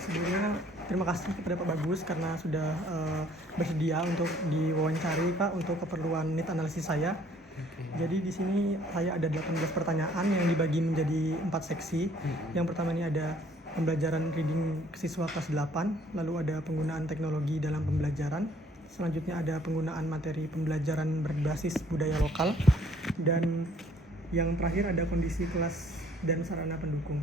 Sebelumnya terima kasih kepada Pak Bagus karena sudah bersedia untuk diwawancari Pak untuk keperluan need analisis saya. Jadi di sini saya ada 18 pertanyaan yang dibagi menjadi 4 seksi. Yang pertama ini ada pembelajaran reading siswa kelas 8, lalu ada penggunaan teknologi dalam pembelajaran. Selanjutnya ada penggunaan materi pembelajaran berbasis budaya lokal, dan yang terakhir ada kondisi kelas dan sarana pendukung.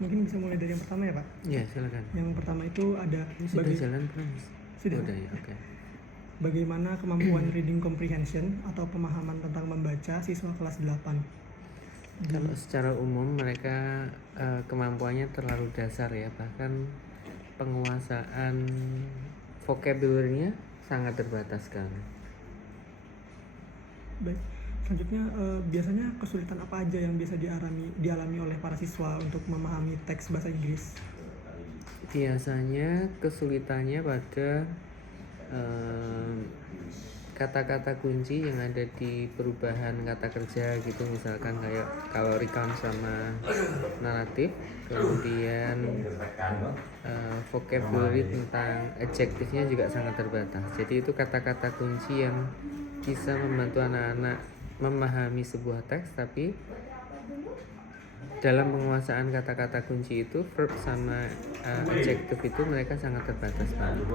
Mungkin bisa mulai dari yang pertama ya Pak? Iya, silakan. Yang pertama itu ada Ini sudah jalan belum? Sudah. Udah ya, oke. Bagaimana kemampuan reading comprehension atau pemahaman tentang membaca siswa kelas 8? Kalau secara umum mereka kemampuannya terlalu dasar ya, bahkan penguasaan vocabulary-nya sangat terbatas sekali. Baik. Selanjutnya biasanya kesulitan apa aja yang biasa dialami oleh para siswa untuk memahami teks bahasa Inggris? Biasanya kesulitannya pada kata-kata kunci yang ada di perubahan kata kerja gitu, misalkan kayak kalau recount sama naratif, kemudian vocabulary tentang adjektifnya juga sangat terbatas. Jadi itu kata-kata kunci yang bisa membantu anak-anak memahami sebuah teks, tapi dalam penguasaan kata-kata kunci itu, verb sama adjektif itu mereka sangat terbatas banget.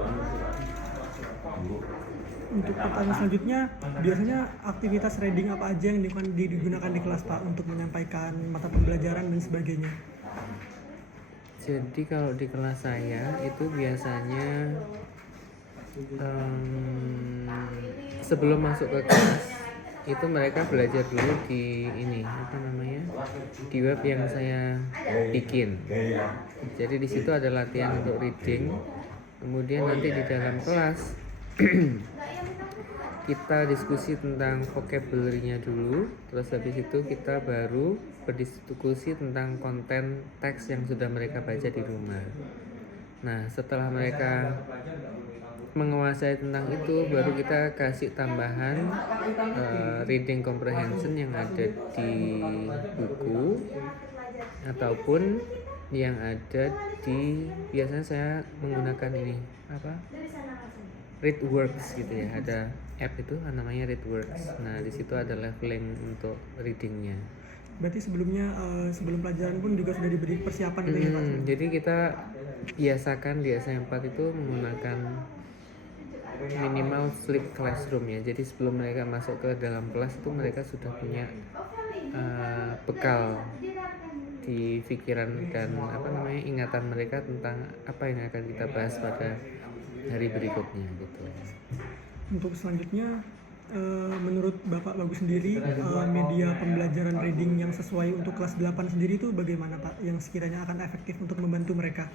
Untuk pertanyaan selanjutnya, biasanya aktivitas reading apa aja yang digunakan di kelas Pak untuk menyampaikan mata pembelajaran dan sebagainya? Jadi kalau di kelas saya itu biasanya sebelum masuk ke kelas itu mereka belajar dulu di ini di web yang saya bikin. Jadi di situ ada latihan untuk reading. Kemudian nanti di dalam kelas kita diskusi tentang vocabulary-nya dulu, terus habis itu kita baru berdiskusi tentang konten teks yang sudah mereka baca di rumah. Nah, setelah mereka menguasai tentang itu, baru kita kasih tambahan reading comprehension yang ada di buku ataupun yang ada di, biasanya saya menggunakan ini Readworks gitu ya, ada app itu namanya Readworks. Nah, di situ ada leveling untuk readingnya. Berarti sebelumnya sebelum pelajaran pun juga sudah diberi persiapan gitu ya Pak? Jadi kita biasakan di SM4 itu menggunakan minimal sleep classroom ya. Jadi sebelum mereka masuk ke dalam kelas itu mereka sudah punya bekal di pikiran dan ingatan mereka tentang apa yang akan kita bahas pada hari berikutnya gitu. Untuk selanjutnya, menurut Bapak Bagus sendiri, media pembelajaran reading yang sesuai untuk kelas 8 sendiri itu bagaimana Pak, yang sekiranya akan efektif untuk membantu mereka?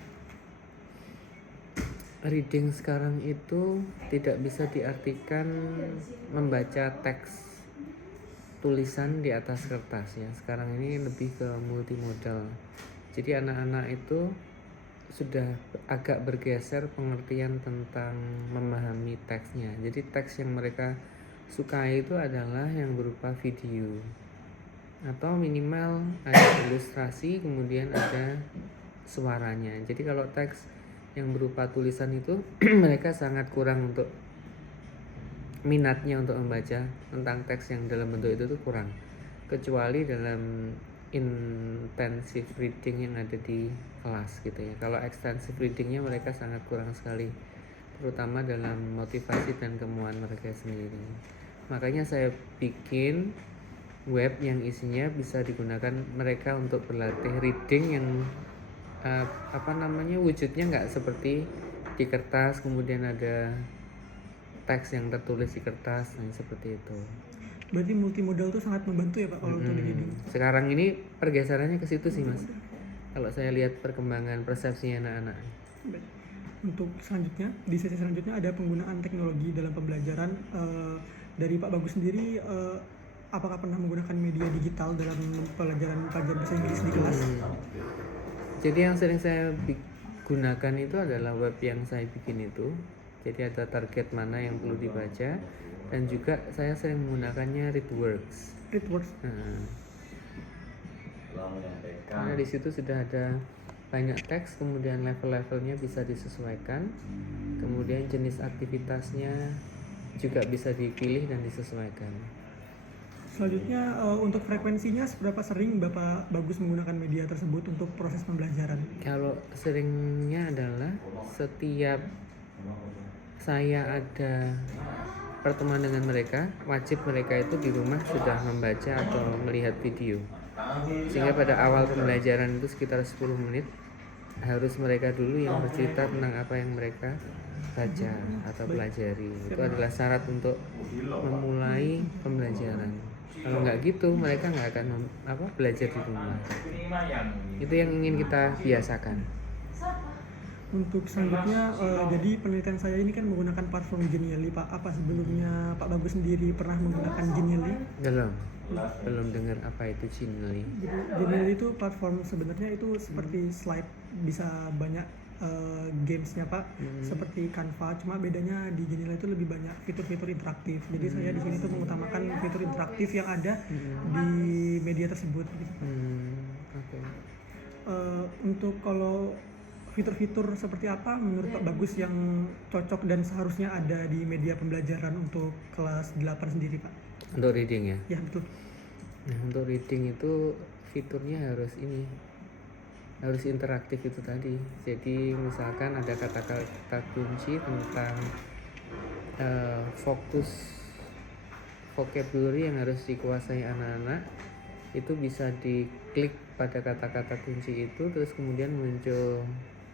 Reading sekarang itu tidak bisa diartikan membaca teks tulisan di atas kertas ya. Sekarang ini lebih ke multimodal. Jadi anak-anak itu sudah agak bergeser pengertian tentang memahami teksnya. Jadi teks yang mereka sukai itu adalah yang berupa video atau minimal ada ilustrasi, kemudian ada suaranya. Jadi kalau teks yang berupa tulisan itu mereka sangat kurang untuk minatnya untuk membaca tentang teks yang dalam bentuk itu tuh kurang, kecuali dalam intensive reading yang ada di kelas gitu ya. Kalau extensive readingnya mereka sangat kurang sekali, terutama dalam motivasi dan kemauan mereka sendiri. Makanya saya bikin web yang isinya bisa digunakan mereka untuk berlatih reading yang wujudnya nggak seperti di kertas kemudian ada teks yang tertulis di kertas, seperti itu. Berarti multimodal itu sangat membantu ya Pak kalau untuk reading. Sekarang ini pergeserannya ke situ sih Mas. Kalau saya lihat perkembangan persepsinya anak-anak. Untuk selanjutnya, di sesi selanjutnya ada penggunaan teknologi dalam pembelajaran. Dari Pak Bagus sendiri, apakah pernah menggunakan media digital dalam pelajaran bahasa Inggris di kelas? Jadi yang sering saya gunakan itu adalah web yang saya bikin itu. Jadi ada target mana yang perlu dibaca, dan juga saya sering menggunakannya Readworks. Readworks. Karena di situ sudah ada banyak teks, kemudian level-levelnya bisa disesuaikan, kemudian jenis aktivitasnya juga bisa dipilih dan disesuaikan. Selanjutnya untuk frekuensinya seberapa sering Bapak Bagus menggunakan media tersebut untuk proses pembelajaran? Kalau seringnya adalah setiap saya ada pertemuan dengan mereka, wajib mereka itu di rumah sudah membaca atau melihat video. Sehingga pada awal pembelajaran itu sekitar 10 menit harus mereka dulu yang bercerita tentang apa yang mereka baca atau pelajari. Itu adalah syarat untuk memulai pembelajaran. Kalau nggak gitu mereka nggak akan belajar di rumah. Itu yang ingin kita biasakan. Untuk selanjutnya, jadi penelitian saya ini kan menggunakan platform Genially, Pak. Apa sebelumnya Pak Bagus sendiri pernah menggunakan Genially? Belum dengar apa itu Genially. Genially itu platform sebenarnya itu seperti slide, bisa banyak gamesnya, Pak, seperti Canva. Cuma bedanya di Genially itu lebih banyak fitur-fitur interaktif. Jadi saya di sini tuh mengutamakan fitur interaktif yang ada di media tersebut. Gitu. Okay. Untuk kalau fitur-fitur seperti apa menurut Pak Bagus yang cocok dan seharusnya ada di media pembelajaran untuk kelas 8 sendiri, Pak? Untuk reading ya? Ya, betul. Nah, untuk reading itu fiturnya harus interaktif itu tadi. Jadi misalkan ada kata-kata kunci tentang fokus vocabulary yang harus dikuasai anak-anak, itu bisa diklik pada kata-kata kunci itu, terus kemudian muncul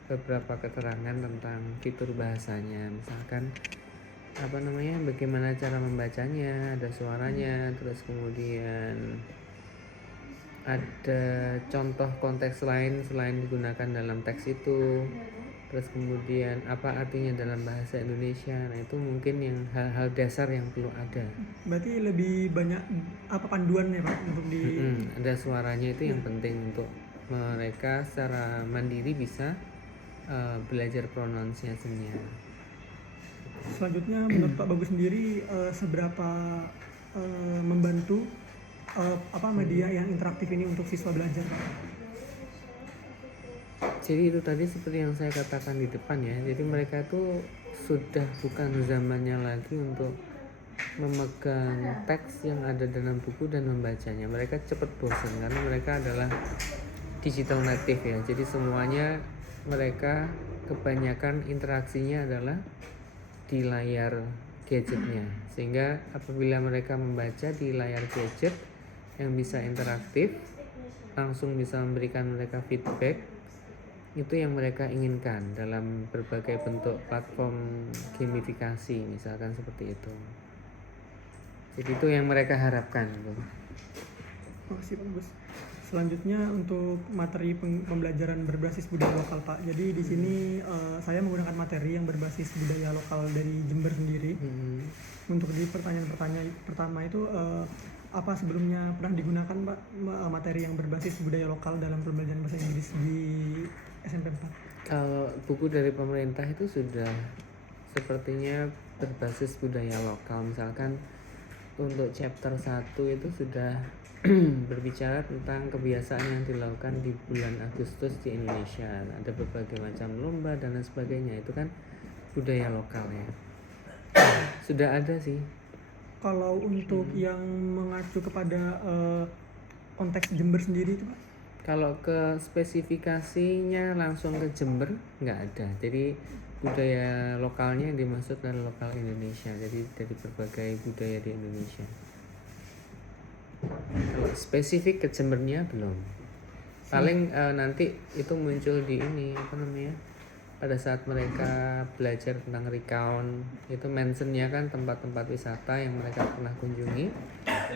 beberapa keterangan tentang fitur bahasanya, misalkan bagaimana cara membacanya, ada suaranya, terus kemudian ada contoh konteks lain selain digunakan dalam teks itu, terus kemudian apa artinya dalam bahasa Indonesia. Nah, itu mungkin yang hal-hal dasar yang perlu ada. Berarti lebih banyak panduannya, Pak, untuk ada suaranya, itu yang penting untuk mereka secara mandiri bisa belajar pronunciation-nya. Selanjutnya menurut Pak Bagus sendiri seberapa membantu media yang interaktif ini untuk siswa belajar, Pak? Jadi itu tadi seperti yang saya katakan di depan ya. Jadi mereka itu sudah bukan zamannya lagi untuk memegang teks yang ada dalam buku dan membacanya. Mereka cepat bosan karena mereka adalah digital native ya. Jadi semuanya mereka kebanyakan interaksinya adalah di layar gadgetnya, sehingga apabila mereka membaca di layar gadget yang bisa interaktif, langsung bisa memberikan mereka feedback, itu yang mereka inginkan dalam berbagai bentuk platform gamifikasi, misalkan seperti itu. Jadi itu yang mereka harapkan. Makasih, Pak Bagus. Selanjutnya untuk materi pembelajaran berbasis budaya lokal, Pak. Jadi di sini saya menggunakan materi yang berbasis budaya lokal dari Jember sendiri. Untuk di pertanyaan pertama itu apa sebelumnya pernah digunakan, Pak, materi yang berbasis budaya lokal dalam pembelajaran bahasa Inggris di SMP 4? Kalau buku dari pemerintah itu sudah sepertinya berbasis budaya lokal. Misalkan untuk chapter 1 itu sudah berbicara tentang kebiasaan yang dilakukan di bulan Agustus di Indonesia. Ada berbagai macam lomba dan lain sebagainya. Itu kan budaya lokal ya. Sudah ada sih. Kalau untuk yang mengacu kepada konteks Jember sendiri itu, Pak? Kalau ke spesifikasinya langsung ke Jember nggak ada. Jadi budaya lokalnya yang dimaksud adalah lokal Indonesia. Jadi dari berbagai budaya di Indonesia. Kalau spesifik ke Jembernya belum. Paling nanti itu muncul di ini pada saat mereka belajar tentang recount, itu mentionnya kan tempat-tempat wisata yang mereka pernah kunjungi,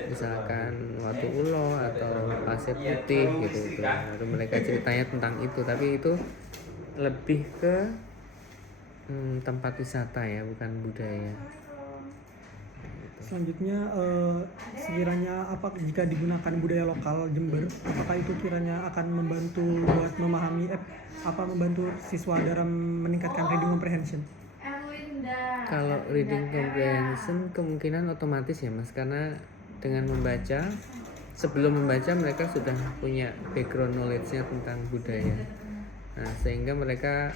misalkan Watu Ulo atau Pasir Putih gitu. Lalu mereka ceritanya tentang itu, tapi itu lebih ke tempat wisata ya, bukan budaya. Selanjutnya sekiranya jika digunakan budaya lokal Jember, apakah itu kiranya akan membantu buat membantu siswa dalam meningkatkan reading comprehension? Kalau reading comprehension kemungkinan otomatis ya Mas, karena dengan membaca, sebelum membaca mereka sudah punya background knowledge-nya tentang budaya. Nah, sehingga mereka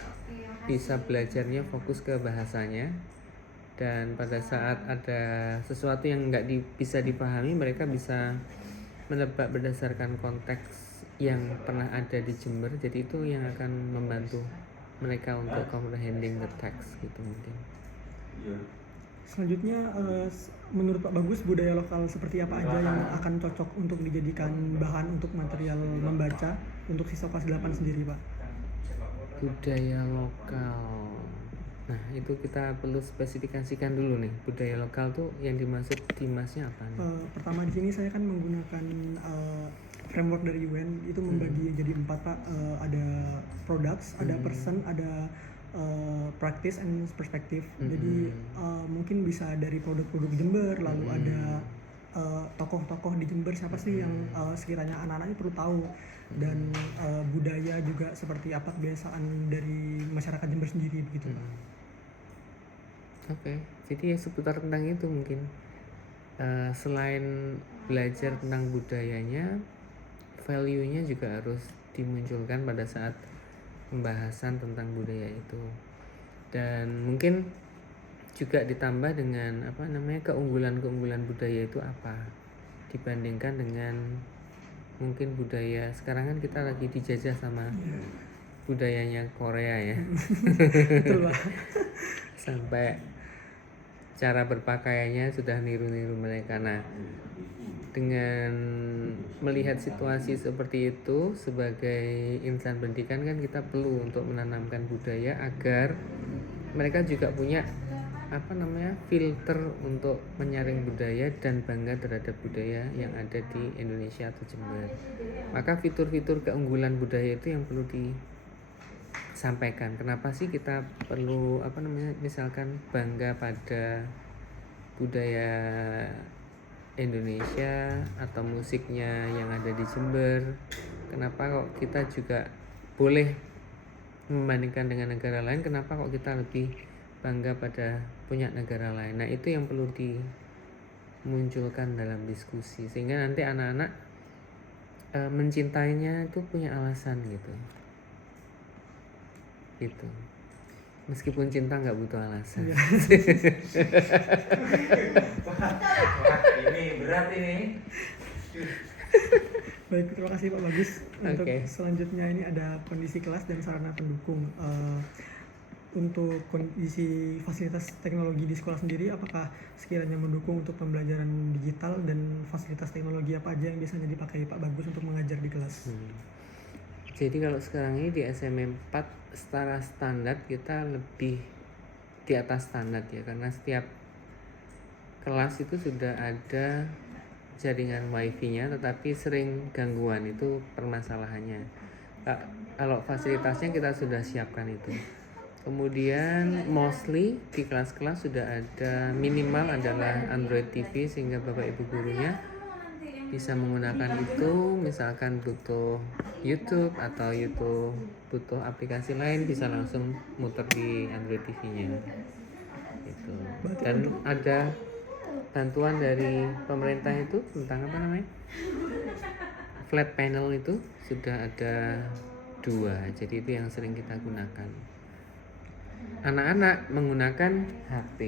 bisa belajarnya fokus ke bahasanya, dan pada saat ada sesuatu yang nggak bisa dipahami, mereka bisa menebak berdasarkan konteks yang pernah ada di Jember. Jadi itu yang akan membantu mereka untuk comprehending the text gitu mungkin. Selanjutnya, menurut Pak Bagus, budaya lokal seperti apa aja yang akan cocok untuk dijadikan bahan untuk material membaca untuk siswa kelas 8 sendiri, Pak? Budaya lokal. Nah, itu kita perlu spesifikasikan dulu nih. Budaya lokal tuh yang dimaksud di Masnya apa nih? Pertama di sini saya kan menggunakan framework dari UN, itu membagi jadi 4, Pak. Ada products, ada person, ada practice and perspective. Jadi mungkin bisa dari produk-produk Jember, lalu ada tokoh-tokoh di Jember siapa sih yang sekiranya anak-anaknya perlu tahu, dan budaya juga seperti apa kebiasaan dari masyarakat Jember sendiri begitu, Pak. Oke, jadi ya seputar tentang itu mungkin. Selain belajar tentang budayanya, value-nya juga harus dimunculkan pada saat pembahasan tentang budaya itu. Dan mungkin juga ditambah dengan keunggulan-keunggulan budaya itu apa dibandingkan dengan mungkin budaya sekarang. Kan kita lagi dijajah sama budayanya Korea ya. Betul, Pak. Sampai cara berpakaiannya sudah niru-niru mereka. Nah, dengan melihat situasi seperti itu, sebagai insan pendidikan kan kita perlu untuk menanamkan budaya agar mereka juga punya filter untuk menyaring budaya dan bangga terhadap budaya yang ada di Indonesia atau Jember. Maka fitur-fitur keunggulan budaya itu yang perlu disampaikan. Kenapa sih kita perlu misalkan bangga pada budaya Indonesia atau musiknya yang ada di Jember? Kenapa kok kita juga boleh membandingkan dengan negara lain? Kenapa kok kita lebih bangga pada punya negara lain? Nah, itu yang perlu dimunculkan dalam diskusi sehingga nanti anak-anak mencintainya itu punya alasan gitu. Meskipun cinta nggak butuh alasan. Ini berat ini. Baik, terima kasih Pak Bagus. Untuk Oke. selanjutnya ini ada kondisi kelas dan sarana pendukung. Untuk kondisi fasilitas teknologi di sekolah sendiri, apakah sekiranya mendukung untuk pembelajaran digital, dan fasilitas teknologi apa aja yang biasanya dipakai Pak Bagus untuk mengajar di kelas? Jadi kalau sekarang ini di SMA 4 secara standar kita lebih di atas standar ya, karena setiap kelas itu sudah ada jaringan wifi-nya, tetapi sering gangguan, itu permasalahannya. Kalau fasilitasnya kita sudah siapkan itu. Kemudian mostly di kelas-kelas sudah ada minimal adalah Android TV, sehingga Bapak Ibu gurunya bisa menggunakan itu. Misalkan butuh YouTube atau YouTube butuh aplikasi lain, bisa langsung muter di Android TV-nya gitu. Dan ada bantuan dari pemerintah itu tentang flat panel, itu sudah ada 2, jadi itu yang sering kita gunakan. Anak-anak menggunakan HP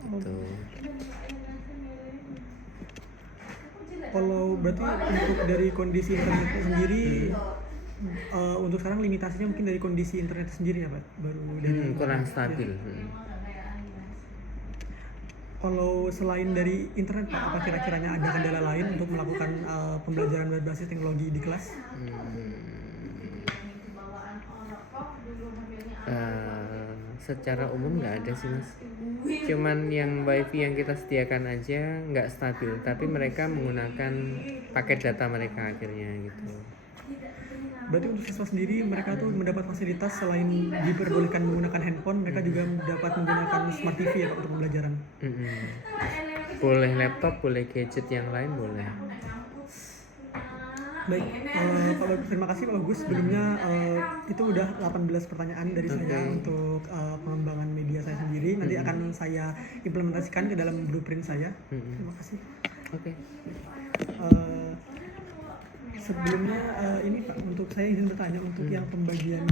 gitu. Kalau berarti untuk dari kondisi internet sendiri, untuk sekarang limitasinya mungkin dari kondisi internet sendiri ya Pak? Baru dari Kurang stabil. Kalau selain dari internet Pak, apa kira-kiranya ada kendala lain untuk melakukan pembelajaran berbasis teknologi di kelas? Secara umum nggak ada sih Mas. Cuman yang wifi yang kita sediakan aja nggak stabil, tapi mereka menggunakan paket data mereka akhirnya gitu. Berarti untuk siswa sendiri, mereka tuh mendapat fasilitas selain diperbolehkan menggunakan handphone, mereka juga dapat menggunakan smart TV ya Pak untuk pembelajaran? Boleh laptop, boleh gadget yang lain, boleh. Baik, Pak Bagus, terima kasih Pak Bagus. Sebelumnya itu udah 18 pertanyaan dari saya untuk pengembangan media saya sendiri. Nanti akan saya implementasikan ke dalam blueprint saya. Terima kasih. Oke. Sebelumnya ini Pak, untuk saya izin bertanya untuk yang pembagian